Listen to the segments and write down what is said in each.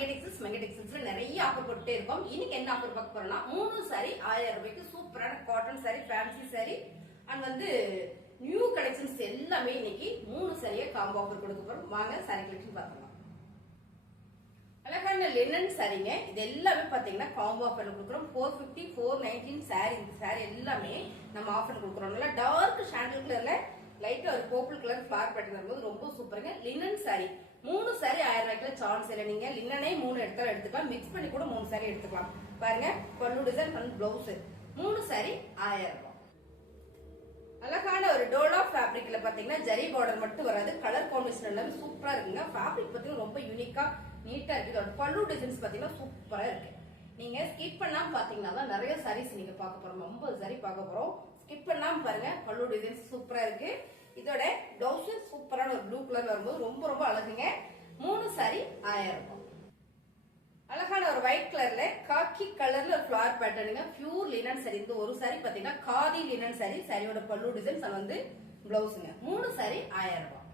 மெகடெக்ஸல்ஸ்ல நிறைய ஆஃபர் போட்டுட்டே இருக்கோம். இன்னைக்கு என்ன ஆஃபர் பார்க்க போறோம்னா 3 சாரி 1000 ரூபாய்க்கு சூப்பரான cotton sorry, fancy sorry and new collections எல்லாமே இன்னைக்கு 3 சாரியை காம்போ ஆஃபர் கொடுக்க போறோம். வாங்க சாரி கலெக்ஷன் பார்க்கலாம். அழகான லினன் சாரிங்க, இது எல்லாமே பாத்தீங்கன்னா காம்போ ஆஃபர்ல கொடுக்குறோம். 450 419 சாரி. இந்த சாரி எல்லாமே நம்ம ஆஃபர் கொடுக்குறோம். நல்லா டார்க் சாண்டல் கலர்ல லைட்டா ஒரு பர்பிள் கலர் ஃபிளவர் பேட்டர்ன் வரும்போது ரொம்ப சூப்பருங்க. லினன் சாரி 3 சாரி 1000 ரூபாய்க்குல சான்ஸ் இல்லை. நீங்க லினனே 3 எடுத்துக்கலாம், மிக்ஸ் பண்ணி கூட 3 சாரி எடுத்துக்கலாம். பாருங்க, பல்லு டிசைன் அண்ட் பிளவுஸ் 3 சாரி 1000 ரூபாய். அழகான ஒரு டோலா ஃபேப்ரிக்ல பாத்தீங்கன்னா ஜரி பார்டர் மட்டும் வராது, கலர் காம்பினேஷன் எல்லாமே சூப்பரா இருக்குங்க. ஃபேப்ரிக் பாத்தீங்கன்னா ரொம்ப யூனிக்கா நீட்டா இருக்கு. பல்லு டிசைன்ஸ் பாத்தீங்கன்னா சூப்பரா இருக்கு. நீங்க ஸ்கிப் பண்ணாம பாத்தீங்கன்னா தான் நிறைய சாரீஸ் நீங்க பார்க்க போறோம். 50 சாரி பார்க்க போறோம். ஸ்கிப் பண்ணாம பாருங்க, பல்லு டிசைன்ஸ் சூப்பரா இருக்கு. இதோட பிளவுஸ் சூப்பரான ஒரு ப்ளூ கலர்ல வரும்போது ரொம்ப ரொம்ப அழகுங்க. 3 சாரி 1000 ரூபாய். அழகான ஒரு ஒயிட் கலர்ல காக்கி கலர்ல ஒரு ஃபிளவர் பேட்டர்னுங்க, பியூர் லினன் சாரி. இந்த ஒரு சாரி பாத்தீங்கன்னா காதி லினன் சாரி. சாரியோட பல்லு டிசைன்ஸ் பிளவுஸுங்க. 3 சாரி 1000 ரூபாய்.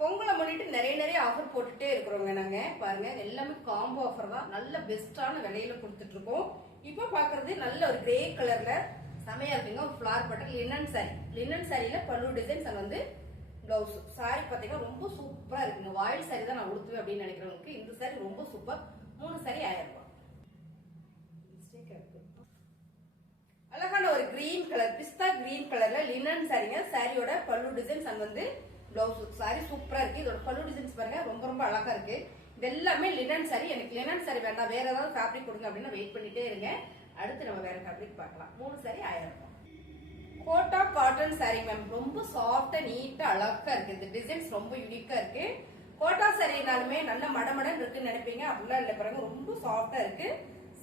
பொங்கலை முன்னிட்டு நிறைய ஆஃபர் போட்டுட்டே இருக்கிறோங்க. நாங்க பாருங்க, எல்லாமே காம்போ ஆஃபர் தான். நல்ல பெஸ்டான விலையில கொடுத்துட்டு இருக்கோம். இப்ப பாக்குறது நல்ல ஒரு கிரே கலர்ல செமையா இருக்குங்க. ஒரு flower pattern linen sari. Linen சாரியில பல்லு டிசைன்ஸ் பிளவுஸ். சாரி பாத்தீங்கன்னா ரொம்ப சூப்பரா இருக்குங்க. வாயில் சாரி தான் நான் உடுத்துவேன் அப்படின்னு நினைக்கிறவங்களுக்கு இந்த சாரி ரொம்ப சூப்பர். 3 சாரி 1000 ரூபாய். அழகான ஒரு கிரீன் கலர், பிஸ்தா கிரீன் கலர்ல லினன் சாரிங்க. சாரியோட பல்லு டிசைன்ஸ் பிளவுஸ். சாரி சூப்பரா இருக்கு. இதோட பல்லு டிசைன்ஸ் பாருங்க, ரொம்ப ரொம்ப அழகா இருக்கு. இது எல்லாமே லினன் சாரி. எனக்கு லினன் சாரி வேண்டாம், வேற ஏதாவது ஃபேப்ரிக் கொடுங்க அப்படின்னு வெயிட் பண்ணிட்டே இருங்க. அடுத்து நம்ம வேற ஃபேப்ரிக் பார்க்கலாம். 3 சாரி 1000 ரூபாய். கோட்டா காட்டன் சாரி மேம், ரொம்ப சாஃப்டா நீட்டா அழகா இருக்கு. இந்த டிசைன்ஸ் ரொம்ப யூனிக்கா இருக்கு. கோட்டா சாரினாலுமே நல்ல மடமடன் இருக்குன்னு நினைப்பீங்க, அப்படிலாம் இல்ல. பாருங்க, ரொம்ப சாஃப்டா இருக்கு.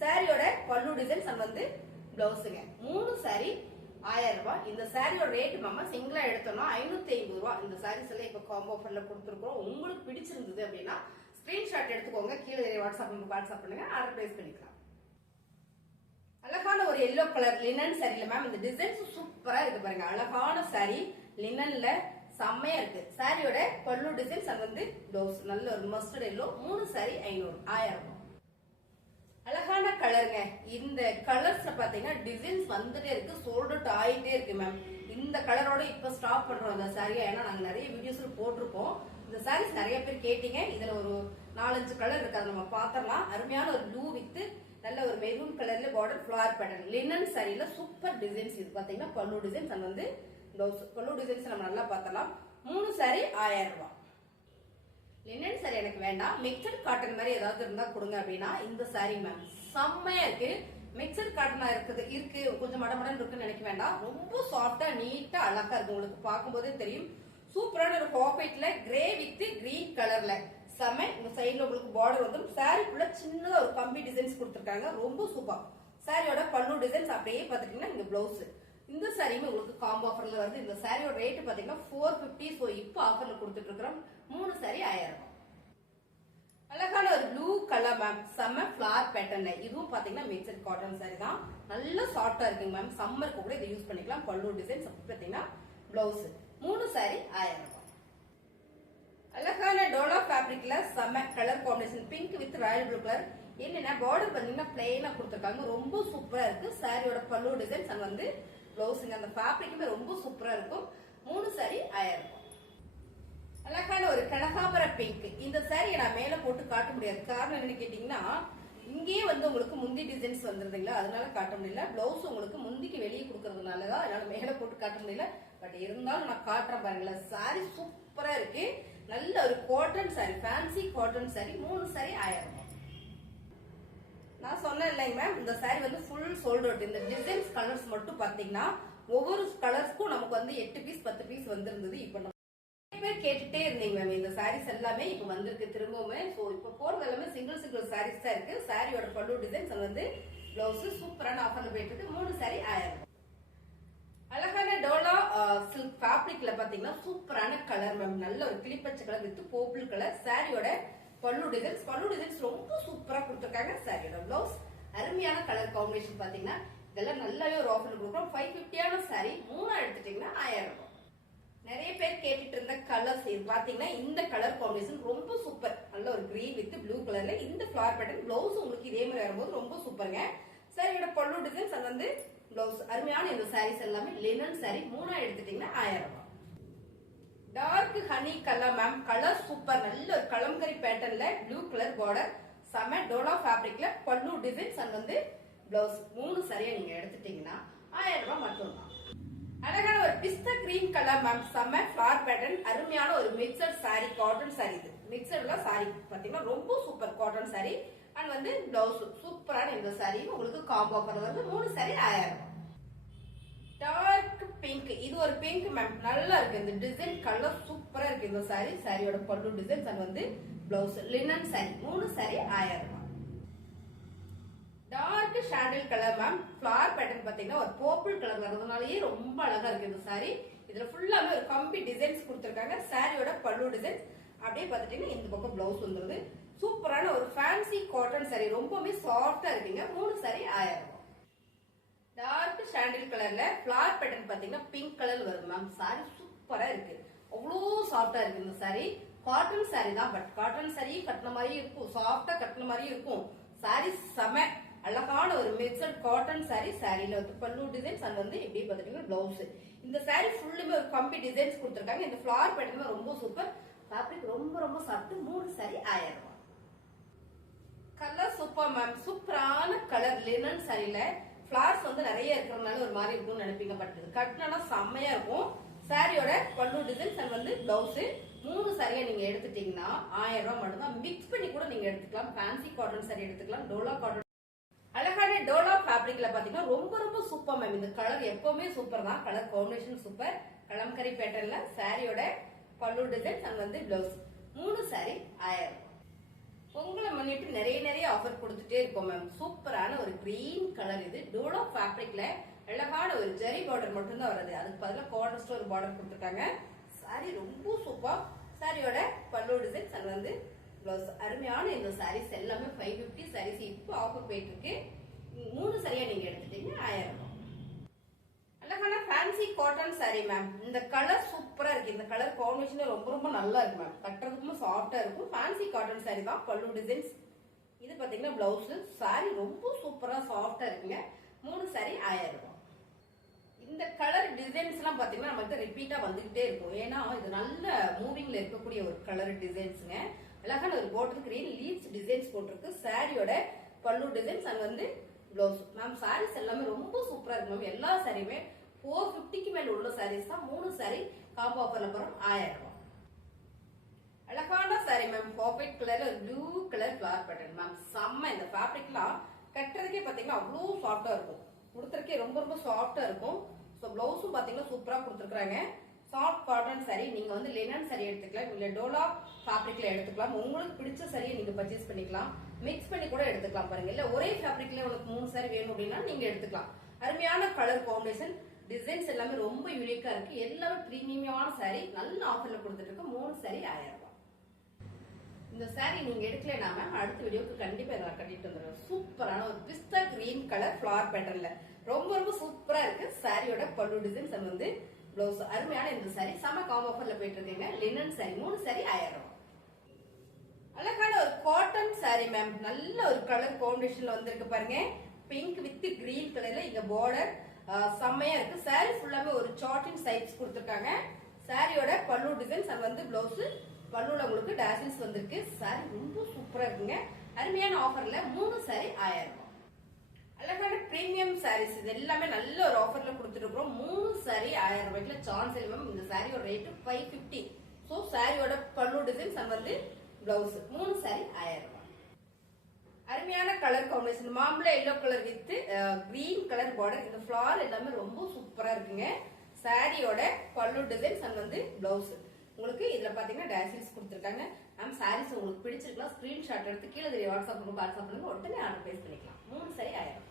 சாரியோட பல்லு டிசைன்ஸ் பிளவுஸுங்க. 3 சாரி 1000 ரூபாய். இந்த சாரியோட ரேட் நம்ம சிங்கிளா எடுத்தோம்னா 550 ரூபாய். இந்த சாரீஸ் எல்லாம் இப்ப காம்போ ஆஃபர்ல கொடுத்துருக்கோம். உங்களுக்கு பிடிச்சிருந்தது அப்படின்னா ஸ்கிரீன்ஷாட் எடுத்துக்கோங்க, கீழே வாட்ஸ்அப் பண்ணுங்க, ஆர்டர் பிளேஸ் பண்ணிக்கலாம். அழகான ஒரு எல்லோ கலர் லினன் சாரில மேம், இந்த டிசைன்ஸ் சூப்பரா இருக்கு பாருங்க. அழகான சாரி லினன்ல செம்மையா இருக்கு. சாரியோட பல்லு டிசைன்ஸ் பிளவுஸ் நல்ல ஒரு மஸ்டர்ட் எல்லோ. 3 சாரி 1000 ரூபாய். அழகான கலருங்க. இந்த கலர்ஸ்ல பாத்தீங்கன்னா டிசைன்ஸ் வந்துட்டே இருக்கு, சோல்ட் அவுட் ஆயிட்டே இருக்கு மேம். இந்த கலரோட இப்ப ஸ்டாப் பண்றோம் இந்த சாரியா, ஏன்னா நாங்க நிறைய வீடியோஸ்ல போட்டிருப்போம். இந்த சாரீஸ் நிறைய பேர் கேட்டீங்க. இதுல ஒரு 4-5 கலர் இருக்கு, அதை நம்ம பாத்திரலாம். அருமையான ஒரு ப்ளூ வித் நல்ல ஒரு மெரூன் கலர்ல பார்டர் ஃபிளவர் பேட்டர்ன் லினன் சாரியில சூப்பர் டிசைன்ஸ். இது பாத்தீங்கன்னா பல்லு டிசைன்ஸ் பிளவுஸ். பல்லு டிசைன்ஸ் நம்ம நல்லா பார்த்தலாம். 3 சாரி 1000 ரூபாய். லினன் சாரி எனக்கு வேண்டாம், மிக்சட் காட்டன் மாதிரி ஏதாவது இருந்தா கொடுங்க அப்படின்னா இந்த சாரி மேம் செம்மையா இருக்கு. மிக்சட் காட்டனா இருக்கு கொஞ்சம் மடமடன் இருக்குன்னு நினைக்க வேண்டாம். ரொம்ப சாஃப்டா நீட்டா அழகா இருக்கு. உங்களுக்கு பார்க்கும்போதே தெரியும். சூப்பரான ஒரு பாக்கெட்ல கிரே வித் கிரீன் கலர்ல செம்ம. இந்த சைட்ல உங்களுக்கு பார்டர் வந்துடும். சாரிக்குள்ள சின்னதா ஒரு கம்பி டிசைன்ஸ் கொடுத்துருக்காங்க, ரொம்ப சூப்பர். சாரியோட பல்லு டிசைன்ஸ் அப்படியே பாத்துட்டீங்கன்னா இந்த பிளவுஸ். இந்த சாரியுமே உங்களுக்கு காம்போ ஆஃபர்ல வருது. இந்த சாரியோட ரேட் பாத்தீங்கன்னா 450. சோ இப்போ ஆஃபர்ல கொடுத்துட்டு இருக்கிறோம். 3 சாரி 1000 ரூபாய். அழகான ஒரு ப்ளூ கலர் மேம், செம்ம ஃபிளவர் பேட்டர்ன். இதுவும் பாத்தீங்கன்னா மிக்சட் காட்டன் சாரி தான். நல்ல சாஃப்டா இருக்குங்க மேம். சம்மருக்கு கூட இதை யூஸ் பண்ணிக்கலாம். பல்லு டிசைன்ஸ் பாத்தீங்கன்னா பிளவுஸ். 3 சாரி 1000 ரூபாய். அழகான டோலா ஃபேப்ரிக்ல செம்ம colour combination, pink with Royal blue colour. என்னன்னா பார்டர் பாத்தீங்கன்னா பிளெயினா கொடுத்துருக்காங்க, ரொம்ப சூப்பரா இருக்கு. சாரியோட பல்லு டிசைன்ஸ் பிளவுஸுங்க. அந்த ஃபேப்ரிக்குமே ரொம்ப சூப்பரா இருக்கும். 3 சாரி 1000 ரூபாய். அழகான ஒரு கனகாபர பிங்க். இந்த சாரியை நான் மேல போட்டு காட்ட முடியாது. காரணம் என்னன்னு கேட்டீங்கன்னா, இங்கேயே உங்களுக்கு முந்தி டிசைன்ஸ் வந்துருதுங்களா, அதனால காட்ட முடியல. பிளவுஸ் உங்களுக்கு முந்திக்கு வெளியே கொடுக்கறதுனாலதான் அதனால மேல போட்டு காட்ட முடியல. பட் இருந்தாலும் நான் காட்டுறேன் பாருங்களேன். சாரி சூப்பரா இருக்கு. நல்ல ஒரு cotton sorry, fancy cotton sorry. 3 sari 1000 ரூபாய். நான் சொன்னேன் இல்லைங்க மேம், இந்த சாரி ஃபுல் சோல்ட் அவுட். இந்த டிசைன்ஸ் கலர்ஸ் மட்டும் பாத்தீங்கன்னா ஒவ்வொரு கலர்ஸ்க்கும் நமக்கு 8 பீஸ் 10 பீஸ் வந்திருந்தது. இப்ப பேர் கேட்டுட்டே இருந்தீங்க மேம். இந்த சாரீஸ் எல்லாமே இப்ப வந்திருக்கு திரும்பவுமே. சோ இப்ப போறது எல்லாமே சிங்கிள் சாரீஸ் தான் இருக்கு. சாரியோட பல்லு டிசைன்ஸ் பிளவுஸ் சூப்பரான ஆஃபர்ல போயிட்டு இருக்கு. 3 சாரி 1000 ரூபாய். அழகான டோலா சில்க் ஃபேப்ரிக்ல பாத்தீங்கன்னா சூப்பரான கலர் மேம். நல்ல ஒரு கிளிப்பச்சை கலர் வித் பர்பிள் கலர். சாரியோட பல்லு டிசைன்ஸ் ரொம்ப சூப்பரா கொடுத்துருக்காங்க. சாரியோட பிளவுஸ் அருமையான கலர் காம்பினேஷன் பாத்தீங்கன்னா இதெல்லாம் நல்லாவே ஒரு ஆஃபர் கொடுக்குறோம். 550 சாரி 3 எடுத்துட்டீங்கன்னா 1000 ரூபாய். நிறைய பேர் கேட்டுட்டு இருந்த கலர்ஸ் இது பாத்தீங்கன்னா இந்த கலர் காம்பினேஷன் ரொம்ப சூப்பர். நல்ல ஒரு கிரீன் வித் ப்ளூ கலர்ல இந்த ஃபிளவர் பேட்டர்ன் பிளவுஸ் உங்களுக்கு இதே மாதிரி வரும்போது ரொம்ப சூப்பருங்க. சாரியோட பல்லு டிசைன்ஸ் அது வந்து பிளவுஸ் அருமையான இந்த சாரீஸ் எல்லாமே லினன் சாரி. மூணா எடுத்துட்டீங்கன்னா 1000 ரூபாய். Dark honey colour ma'am, colour super. நல்ல ஒரு கலம்கரி பேட்டர்ன்ல ப்ளூ கலர் பார்டர் செம டோலா ஃபேப்ரிக்ல பல்லு டிசைன்ஸ் அது வந்து பிளவுஸ். 3 சரியா நீங்க எடுத்துட்டீங்கன்னா 1000 ரூபாய் மட்டும்தான். அழகான ஒரு பிஸ்தா கிரீம் கலர் மேம், செம்ம ஃபிளவர் பேட்டர்ன் அருமையான ஒரு மிக்சட் சாரி, காட்டன் சாரி. இது மிக்சட்ல சாரி பாத்தீங்கன்னா ரொம்ப சூப்பர் காட்டன் சாரி அண்ட் வந்து பிளவுஸ் சூப்பரான இந்த சாரி உங்களுக்கு காம்போ ஆஃபர் வருது. 3 சாரி 1000 ரூபாய். டார்க் பிங்க், இது ஒரு பிங்க் மேம், நல்லா இருக்கு இந்த டிசைன், கலர் சூப்பரா இருக்கு இந்த சாரி. சாரியோட பல்லு டிசைன்ஸ் அண்ட் வந்து பிளவுஸ் லினன் சாரி. 3 சாரி 1000 ரூபாய். Dark sandal colour ma'am, flower pattern பாத்தீங்கன்னா ஒரு பர்பிள் கலர் வரதுனாலயே ரொம்ப அழகா இருக்கு இந்த சாரி. இதுல ஃபுல்லாவே ஒரு கம்பி டிசைன்ஸ் கொடுத்திருக்காங்க. சாரியோட பல்லு டிசைன்ஸ் அப்படியே பாத்துட்டீங்கன்னா இந்த பக்கம் பிளவுஸ் வந்துருது. சூப்பரான ஒரு ஃபேன்சி காட்டன் சாரி, ரொம்பவே சாஃப்டா இருக்குங்க. 3 சாரி 1000 ரூபாய். டார்க் ஷாண்டில் கலர்ல ஃபிளவர் பேட்டர்ன் பாத்தீங்கன்னா பிங்க் கலர் வருது மேம். சாரி சூப்பரா இருக்கு, அவ்வளோ சாஃப்டா இருக்கு இந்த சாரி. காட்டன் சாரி தான், பட் காட்டன் சாரி கட்டின மாதிரியும் இருக்கும், சாஃப்டா கட்டின மாதிரியும் இருக்கும். சாரி செம அழகான ஒரு மிக்சட் காட்டன் சாரி. சாரியில வந்து பல்லு டிசைன்ஸ் அண்ட் வந்து இப்படி பாத்துட்டீங்கன்னா பிளவுஸ். இந்த சாரி ஃபுல்லுமே ஒரு கம்பி டிசைன்ஸ் கொடுத்திருக்காங்க. இந்த ஃபிளவர் பேட்டர்ன் ரொம்ப சூப்பர், ஃபேப்ரிக் ரொம்ப ரொம்ப சாஃப்ட். 3 சாரி 1000 ரூபாய். கலர் சூப்பர் மேம், சூப்பரான கலர் லினன் சாரியில ஃபிளவர்ஸ் வந்து நிறைய இருக்கிறதுனால ஒரு மாதிரி இருக்கும்னு நினைப்பீங்க, பட் இது கட்டினா செம்மையா இருக்கும். சாரியோட பல்லு டிசைன்ஸ் அண்ட் வந்து பிளவுஸ். 3 சாரியா நீங்க எடுத்துட்டீங்கன்னா 1000 ரூபாய் மட்டும்தான். மிக்ஸ் பண்ணி கூட நீங்க எடுத்துக்கலாம். ஃபேன்சி காட்டன் சாரி எடுத்துக்கலாம், டோலா காட்டன். அழகான டோலா ஃபேப்ரிக்ல பாத்தீங்கன்னா ரொம்ப ரொம்ப சூப்பர் மேம். இந்த கலர் எப்பவுமே சூப்பர் தான், கலர் காம்பினேஷன் சூப்பர். கலம்கரி பேட்டர்ன்ல சாரியோட பல்லு டிசைன்ஸ் அண்ட் வந்து பிளவுஸ். 3 சாரி 1000 ரூபாய். உங்களை முன்னிட்டு நிறைய ஆஃபர் கொடுத்துட்டே இருக்கோம் மேம். சூப்பரான ஒரு கிரீன் கலர், இது டோலா ஃபேப்ரிக்ல அழகான ஒரு ஜெரி பார்டர் மட்டும் தான் வருது. அதுக்கு பதிலா கார்னர் ஸ்டோர் பார்டர் கொடுத்துருக்காங்க. சாரி ரொம்ப சூப்பர். சாரியோட பல்லு டிசைன்ஸ் அண்ட் வந்து பிளவுஸ். அருமையான இந்த சாரீஸ் எல்லாமே 550 சாரீஸ் இப்போ ஆஃபர் போயிட்டு இருக்கு. 3 சரியா நீங்க எடுத்துட்டீங்க 1000 ரூபாய். அழகான ஃபேன்சி காட்டன் சாரி மேம். இந்த கலர் சூப்பரா இருக்கு, இந்த கலர் காம்பினேஷன் ரொம்ப ரொம்ப நல்லா இருக்கு மேம். கட்டுறதுக்கும் சாஃப்டா இருக்கும். ஃபேன்சி காட்டன் சாரி தான். பல்லு டிசைன்ஸ் இது பாத்தீங்கன்னா பிளவுஸ். சாரி ரொம்ப சூப்பரா சாஃப்டா இருக்குங்க. 3 சாரி 1000 ரூபாய். இந்த கலர் டிசைன்ஸ் எல்லாம் பாத்தீங்கன்னா நமக்கு ரிப்பீட்டா வந்துகிட்டே இருக்கும். ஏன்னா இது நல்ல மூவிங்ல இருக்கக்கூடிய ஒரு கலர் டிசைன்ஸ்ங்க. அழகான ஒரு பாட்டில் கிரீன் லீவ்ஸ் டிசைன்ஸ் போட்டிருக்கு. சாரியோட பல்லு டிசைன்ஸ் அண்ட் வந்து பிளவுஸ். மேம் சாரீஸ் எல்லாமே ரொம்ப சூப்பரா இருக்கு மேம். எல்லா சாரியுமே 450க்கு மேல உள்ள சாரீஸ் தான். 3 சாரி காம்போ ஆஃபர்ல போறோம் 1000 ரூபாய். அழகான சாரி மேம், பர்ஃபெக்ட் கலர்ல ஒரு blue colour flower pattern ma'am. செம்ம. இந்த ஃபேப்ரிக்லாம் கட்டுறதுக்கே பாத்தீங்கன்னா அவ்வளோ சாஃப்டா இருக்கும், கொடுத்துருக்கே ரொம்ப ரொம்ப சாஃப்டா இருக்கும். ஸோ பிளவுஸும் பாத்தீங்கன்னா சூப்பரா கொடுத்துருக்காங்க. Soft cotton sorry. நீங்க வந்து லினன் சாரி எடுத்துக்கலாம், இல்ல டோலா ஃபேப்ரிக்ல எடுத்துக்கலாம். உங்களுக்கு பிடிச்ச சாரியை நீங்க பர்ச்சேஸ் பண்ணிக்கலாம். மிக்ஸ் பண்ணி கூட எடுத்துக்கலாம் பாருங்க. இல்ல ஒரே ஃபேப்ரிக்ல உங்களுக்கு 3 சாரி வேணும் அப்படின்னா நீங்க எடுத்துக்கலாம். அருமையான கலர் காம்பினேஷன், டிசைன்ஸ் எல்லாமே ரொம்ப யூனிக்கா இருக்கு. எல்லாமே பிரீமியமான சாரி, நல்ல ஆஃபர்ல கொடுத்துட்டு இருக்கு. 3 சாரி 1000 ரூபாய். இந்த சாரி நீங்க எடுக்கலனா மேம் அடுத்த வீடியோக்கு கண்டிப்பா இதை கட்டிட்டு வந்துடுறேன். சூப்பரான ஒரு பிஸ்தா கிரீன் கலர் ஃபிளவர் பேட்டர்ன்ல ரொம்ப ரொம்ப சூப்பரா இருக்கு. சாரியோட பல்லு டிசைன்ஸ் அண்ட் வந்து பிளவுஸ். அருமையான இந்த சாரி செம காம்போ ஆஃபர்ல போயிட்டு இருக்கீங்க. லினன் சாரி 3 சாரி 1000 ரூபாய். அழகான ஒரு காட்டன் சாரி மேம். நல்ல ஒரு கலர் காம்பினேஷன்ல வந்திருக்கு பாருங்க. பிங்க் வித் கிரீன் கலர்ல இங்க பார்டர் செம்மையா இருக்கு. சாரி ஃபுல்லாமே ஒரு சார்ட்டிங் சைட்ஸ் கொடுத்திருக்காங்க. சாரியோட பல்லு டிசைன்ஸ் அண்ட் வந்து பிளவுஸ். பல்லுல உங்களுக்கு டாசில்ஸ் வந்திருக்கு. சாரி ரொம்ப சூப்பரா இருக்குங்க. அருமையான ஆஃபர்ல 3 சாரி 1000 ரூபாய். அழகான பிரீமியம் சாரீஸ் இது எல்லாமே நல்ல ஒரு ஆஃபர்ல கொடுத்துட்டு இருக்கோம். 3 சாரி 1000 ரூபாய்க்குல சான்ஸ் இல்லை மேம். இந்த சாரியோட ரேட் 550. சோ சாரியோட பல்லு டிசைன்ஸ் அண்ட் வந்து பிளவுஸ். 3 சாரி 1000 ரூபாய். அருமையான கலர் காம்பினேஷன் மாம்பழ yellow colour with green colour border. இந்த ஃபிளவர் எல்லாமே ரொம்ப சூப்பரா இருக்குங்க. சாரியோட பல்லு டிசைன்ஸ் அண்ட் வந்து பிளவுஸ். உங்களுக்கு இதுல பாத்தீங்கன்னா டாசில்ஸ் கொடுத்துருக்காங்க. மேம் சாரீஸ் உங்களுக்கு பிடிச்சிருக்கலாம், ஸ்கிரீன்ஷாட் எடுத்து கீழே தெரிய வாட்ஸ்அப் பண்ணுங்க, உடனே ஆர்டர் பிளேஸ் பண்ணிக்கலாம். 3 சாரி 1000.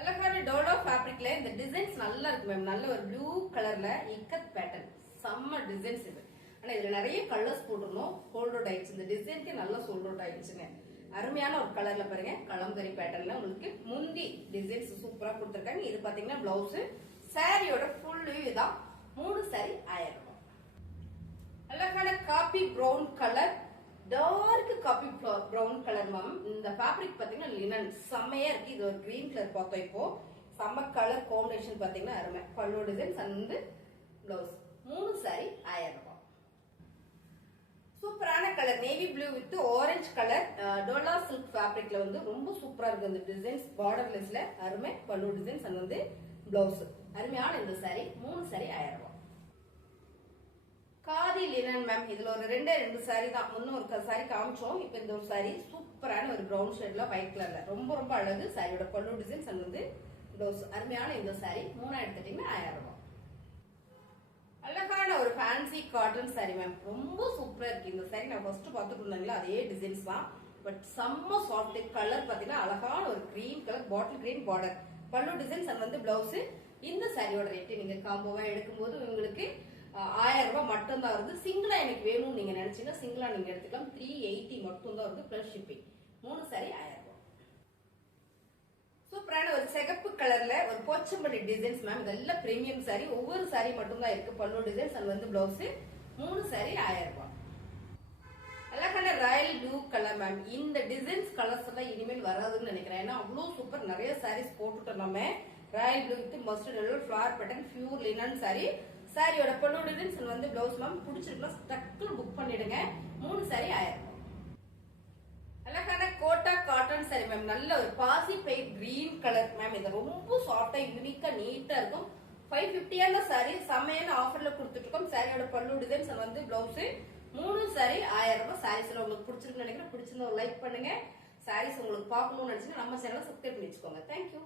அழகான டோலோ ஃபேப்ரிக்ல இந்த டிசைன்ஸ் நல்லா இருக்கு மேம். நல்ல ஒரு ப்ளூ கலர்ல இக்கத் பேட்டர்ன், செம்ம டிசைன்ஸ் இது. ஆனா இதுல நிறைய கலர்ஸ் போட்டிருந்தோம், சோல்ட் அவுட் ஆயிடுச்சு. இந்த டிசைனுக்கு நல்லா சோல்ட் அவுட் ஆயிடுச்சுங்க. அருமையான ஒரு கலர்ல பாருங்க, கலம்கரி பேட்டர்ன்ல உங்களுக்கு முந்தி டிசைன்ஸ் சூப்பரா கொடுத்துருக்காங்க. இது பாத்தீங்கன்னா பிளவுஸ். சாரியோட ஃபுல் வியூ இதான். 3 சாரி 1000 ரூபாய். அழகான coffee brown colour, dark coffee brown colour ma'am. இந்த ஃபேப்ரிக் பாத்தீங்கன்னா லினன் செம்மையா இருக்கு. இது ஒரு கிரீன் கலர் பார்த்தோம். இப்போ செம்ம கலர் காம்பினேஷன் பாத்தீங்கன்னா அருமை. பல்லு டிசைன்ஸ் அண்ட் பிளவுஸ். 3 சாரி 1000 ரூபாய். சூப்பரான colour navy blue with orange colour dola silk ஃபேப்ரிக்ல வந்து ரொம்ப சூப்பரா இருக்கு இந்த டிசைன்ஸ். பார்டர்லெஸ்ல அருமை. பல்லு டிசைன்ஸ் அண்ட் வந்து பிளவுஸ். அருமையான இந்த சாரி 3 சாரி 1000 ரூபாய். Khadi linen ma'am. இதுல ஒரு ரெண்டு சாரி தான். முன்ன ஒரு சாரி காமிச்சோம். இப்ப இந்த ஒரு சாரி சூப்பரான ஒரு பிரவுன் ஷேட்ல ஒயிட் கலர்ல ரொம்ப ரொம்ப அழகு. சாரியோட பல்லு டிசைன்ஸ் அண்ட் வந்து பிளவுஸ். அருமையான இந்த சாரி 3 எடுத்துட்டீங்கன்னா 1000 ரூபாய். அழகான ஒரு ஃபேன்சி காட்டன் சாரி மேம். ரொம்ப சூப்பரா இருக்கு இந்த சாரி. நான் ஃபர்ஸ்ட் பார்த்துட்டு இருந்தாங்களா அதே டிசைன்ஸ் தான். பட் செம்ம சாஃப்ட். கலர் பாத்தீங்கன்னா அழகான ஒரு green colour bottle green border. பல்லு டிசைன்ஸ் அண்ட் வந்து பிளவுஸ். இந்த சாரியோட ரேட் நீங்க காம்போவா எடுக்கும்போது உங்களுக்கு 1000 ரூபாய் மட்டும் தான் வருது. சிங்கிளா எனக்கு வேணும்னு நீங்க நினைச்சீங்கன்னா சிங்கிளா நீங்க எடுத்துக்கலாம். 380 மட்டும் தான் வருது பிளஸ் ஷிப்பிங். 3 சாரி 1000 ரூபாய். சூப்பரான ஒரு சிகப்பு கலர்ல ஒரு போச்சம்பள்ளி டிசைன்ஸ் மேம். இதெல்லாம் பிரீமியம் சாரி. ஒவ்வொரு சாரி மட்டும் தான் இருக்கு. பல்லு டிசைன்ஸ் அது வந்து பிளவுஸ். 3 சாரி 1000 ரூபாய். அழகான ராயல் ப்ளூ கலர் மேம். இந்த டிசைன்ஸ் கலர்ஸ் எல்லாம் இனிமேல் வராதுன்னு நினைக்கிறேன். ஏன்னா அவ்வளவு சூப்பர் நிறைய சாரீஸ் போட்டுட்டோம் நம்ம. Royal blue with mustard yellow flower pattern pure linen sorry. சாரியோட பல்லு டிசைன்ஸ் வந்து பிளவுஸ் மேம். பிடிச்சிருக்கா டக்குன்னு புக் பண்ணிடுங்க. 3 சாரி 1000 ரூபாய். அழகான கோட்டா காட்டன் சாரி மேம். நல்ல ஒரு பாசி பெயிண்ட் கிரீன் கலர் மேம். இது ரொம்ப சாஃப்டா யூனிக்கா நீட்டா இருக்கும். 550 சாரி செம்மையான ஆஃபர்ல கொடுத்துட்டு இருக்கோம். சாரியோட பல்லு டிசைன்ஸ் வந்து பிளவுஸ். 3 சாரி 1000 ரூபாய். சாரீஸ் உங்களுக்கு பிடிச்சிருக்குன்னு நினைக்கிறேன். பிடிச்சிருந்தா லைக் பண்ணுங்க. சாரீஸ் உங்களுக்கு பார்க்கணும்னு நினைச்சீங்கன்னா நம்ம சேனலை சப்ஸ்கிரைப் பண்ணி வச்சுக்கோங்க. தேங்க்யூ.